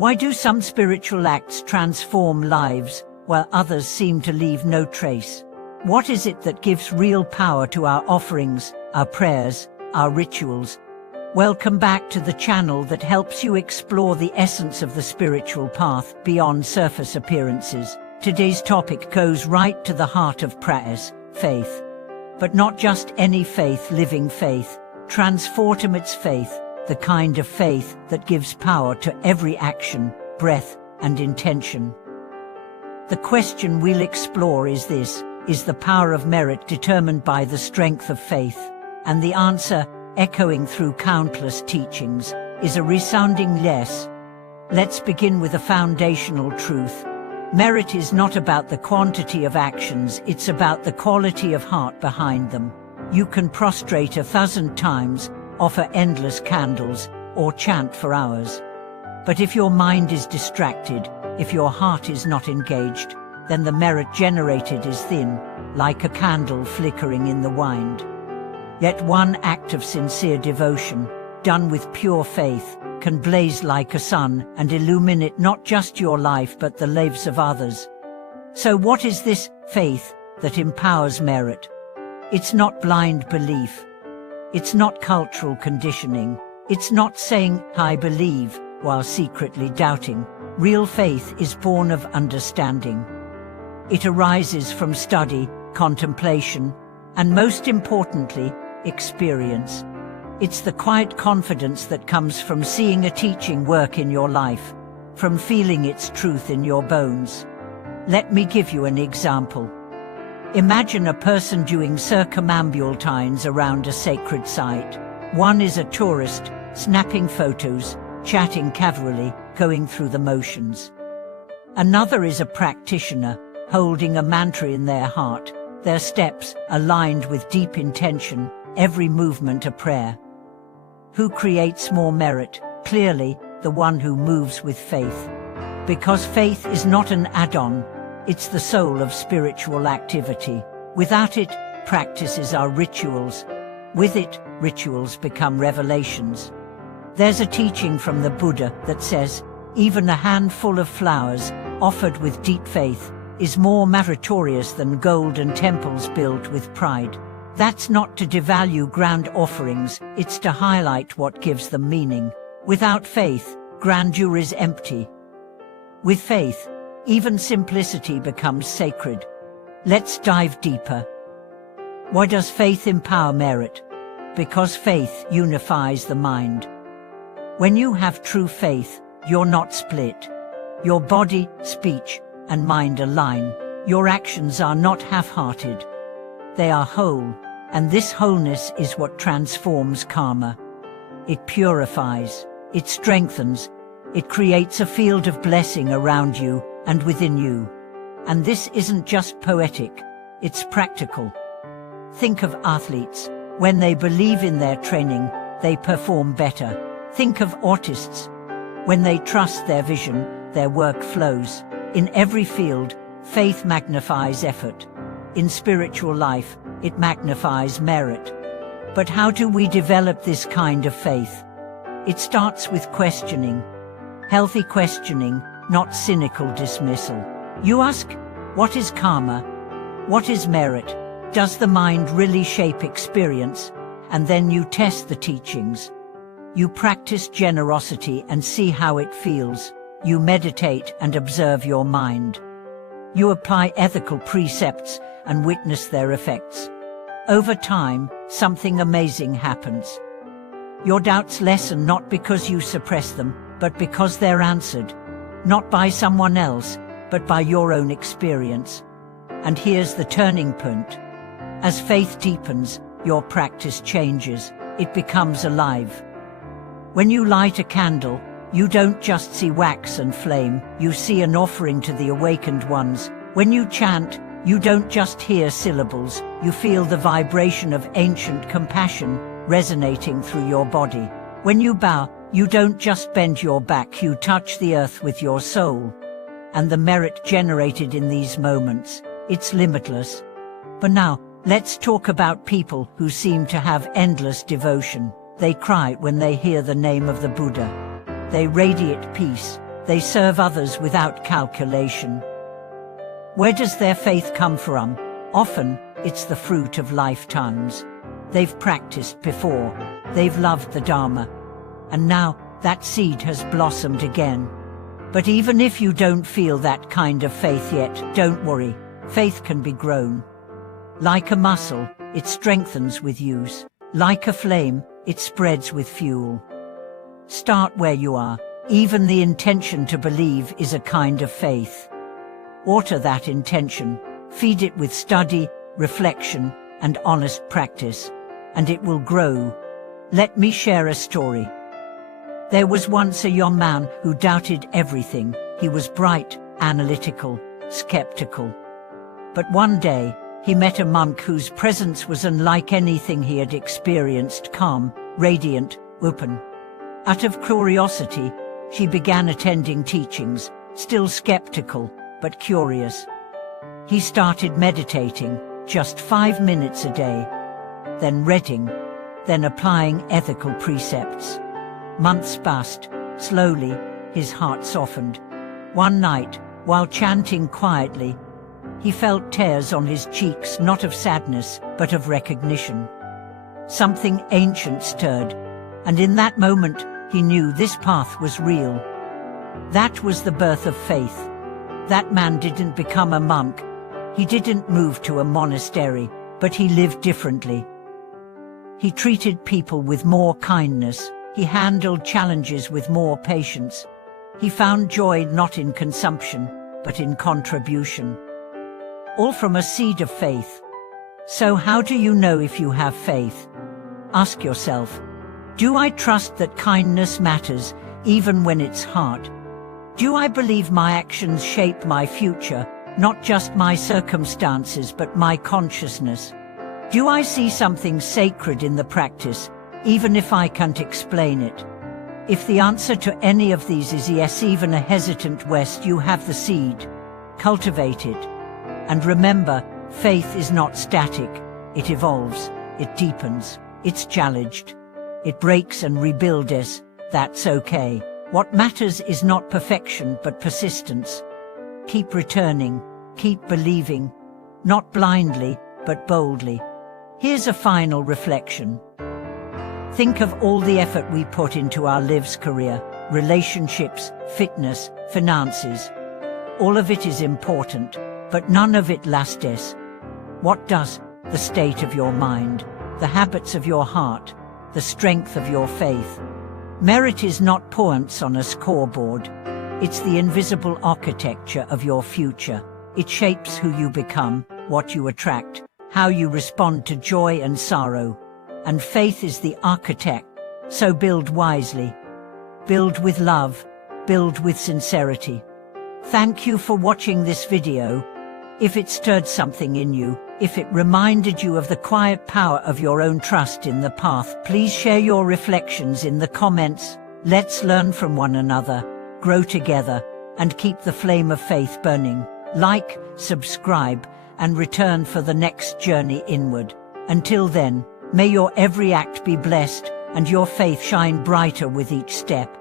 Why do some spiritual acts transform lives, while others seem to leave no trace? What is it that gives real power to our offerings, our prayers, our rituals? Welcome back to the channel that helps you explore the essence of the spiritual path beyond surface appearances. Today's topic goes right to the heart of practice, faith. But not just any faith, living faith, transformative faith, the kind of faith that gives power to every action, breath, and intention. The question we'll explore is this: is the power of merit determined by the strength of faith? And the answer, echoing through countless teachings, is a resounding yes. Let's begin with a foundational truth. Merit is not about the quantity of actions, it's about the quality of heart behind them. You can prostrate 1,000 times, offer endless candles, or chant for hours. But if your mind is distracted, if your heart is not engaged, then the merit generated is thin, like a candle flickering in the wind. Yet one act of sincere devotion, done with pure faith, can blaze like a sun and illuminate not just your life but the lives of others. So what is this faith that empowers merit? It's not blind belief. It's not cultural conditioning. It's not saying, "I believe," while secretly doubting. Real faith is born of understanding. It arises from study, contemplation, and most importantly, experience. It's the quiet confidence that comes from seeing a teaching work in your life, from feeling its truth in your bones. Let me give you an example. Imagine a person doing circumambulance around a sacred site. One is a tourist, snapping photos, chatting casually, going through the motions. Another is a practitioner, holding a mantra in their heart, their steps aligned with deep intention, every movement a prayer. Who creates more merit? Clearly, the one who moves with faith. Because faith is not an add-on, it's the soul of spiritual activity. Without it, practices are rituals. With it, rituals become revelations. There's a teaching from the Buddha that says, even a handful of flowers, offered with deep faith, is more meritorious than golden temples built with pride. That's not to devalue grand offerings, it's to highlight what gives them meaning. Without faith, grandeur is empty. With faith, even simplicity becomes sacred. Let's dive deeper. Why does faith empower merit? Because faith unifies the mind. When you have true faith, you're not split. Your body, speech, and mind align. Your actions are not half-hearted. They are whole, and this wholeness is what transforms karma. It purifies, it strengthens, it creates a field of blessing around you and within you. And this isn't just poetic, it's practical. Think of athletes. When they believe in their training, they perform better. Think of artists. When they trust their vision, their work flows. In every field, faith magnifies effort. In spiritual life, it magnifies merit. But how do we develop this kind of faith? It starts with questioning. Healthy questioning, not cynical dismissal. You ask, what is karma? What is merit? Does the mind really shape experience? And then you test the teachings. You practice generosity and see how it feels. You meditate and observe your mind. You apply ethical precepts and witness their effects. Over time, something amazing happens. Your doubts lessen not because you suppress them, but because they're answered. Not by someone else, but by your own experience. And here's the turning point. As faith deepens, your practice changes. It becomes alive. When you light a candle, you don't just see wax and flame, you see an offering to the awakened ones. When you chant, you don't just hear syllables, you feel the vibration of ancient compassion resonating through your body. When you bow, you don't just bend your back, you touch the earth with your soul. And the merit generated in these moments, it's limitless. But now, let's talk about people who seem to have endless devotion. They cry when they hear the name of the Buddha. They radiate peace. They serve others without calculation. Where does their faith come from? Often, it's the fruit of lifetimes. They've practiced before. They've loved the Dharma. And now, that seed has blossomed again. But even if you don't feel that kind of faith yet, don't worry. Faith can be grown. Like a muscle, it strengthens with use. Like a flame, it spreads with fuel. Start where you are. Even the intention to believe is a kind of faith. Water that intention. Feed it with study, reflection, and honest practice, and it will grow. Let me share a story. There was once a young man who doubted everything. He was bright, analytical, skeptical. But one day, he met a monk whose presence was unlike anything he had experienced: calm, radiant, open. Out of curiosity, she began attending teachings, still skeptical, but curious. He started meditating, just 5 minutes a day, then reading, then applying ethical precepts. Months passed. Slowly, his heart softened. One night, while chanting quietly, he felt tears on his cheeks, not of sadness, but of recognition. Something ancient stirred, and in that moment, he knew this path was real. That was the birth of faith. That man didn't become a monk. He didn't move to a monastery, but he lived differently. He treated people with more kindness. He handled challenges with more patience. He found joy not in consumption, but in contribution. All from a seed of faith. So how do you know if you have faith? Ask yourself, do I trust that kindness matters, even when it's hard? Do I believe my actions shape my future, not just my circumstances but my consciousness? Do I see something sacred in the practice, even if I can't explain it? If the answer to any of these is yes, even a hesitant West, you have the seed. Cultivate it. And remember, faith is not static. It evolves, it deepens, it's challenged. It breaks and rebuilds. That's okay. What matters is not perfection but persistence. Keep returning, keep believing, not blindly, but boldly. Here's a final reflection. Think of all the effort we put into our lives, career, relationships, fitness, finances. All of it is important, but none of it lasts. What does? The state of your mind, the habits of your heart, the strength of your faith. Merit is not points on a scoreboard. It's the invisible architecture of your future. It shapes who you become, what you attract, how you respond to joy and sorrow. And faith is the architect. So build wisely. Build with love. Build with sincerity. Thank you for watching this video. If it stirred something in you, if it reminded you of the quiet power of your own trust in the path, please share your reflections in the comments. Let's learn from one another, grow together, and keep the flame of faith burning. Like, subscribe, and return for the next journey inward. Until then, may your every act be blessed, and your faith shine brighter with each step.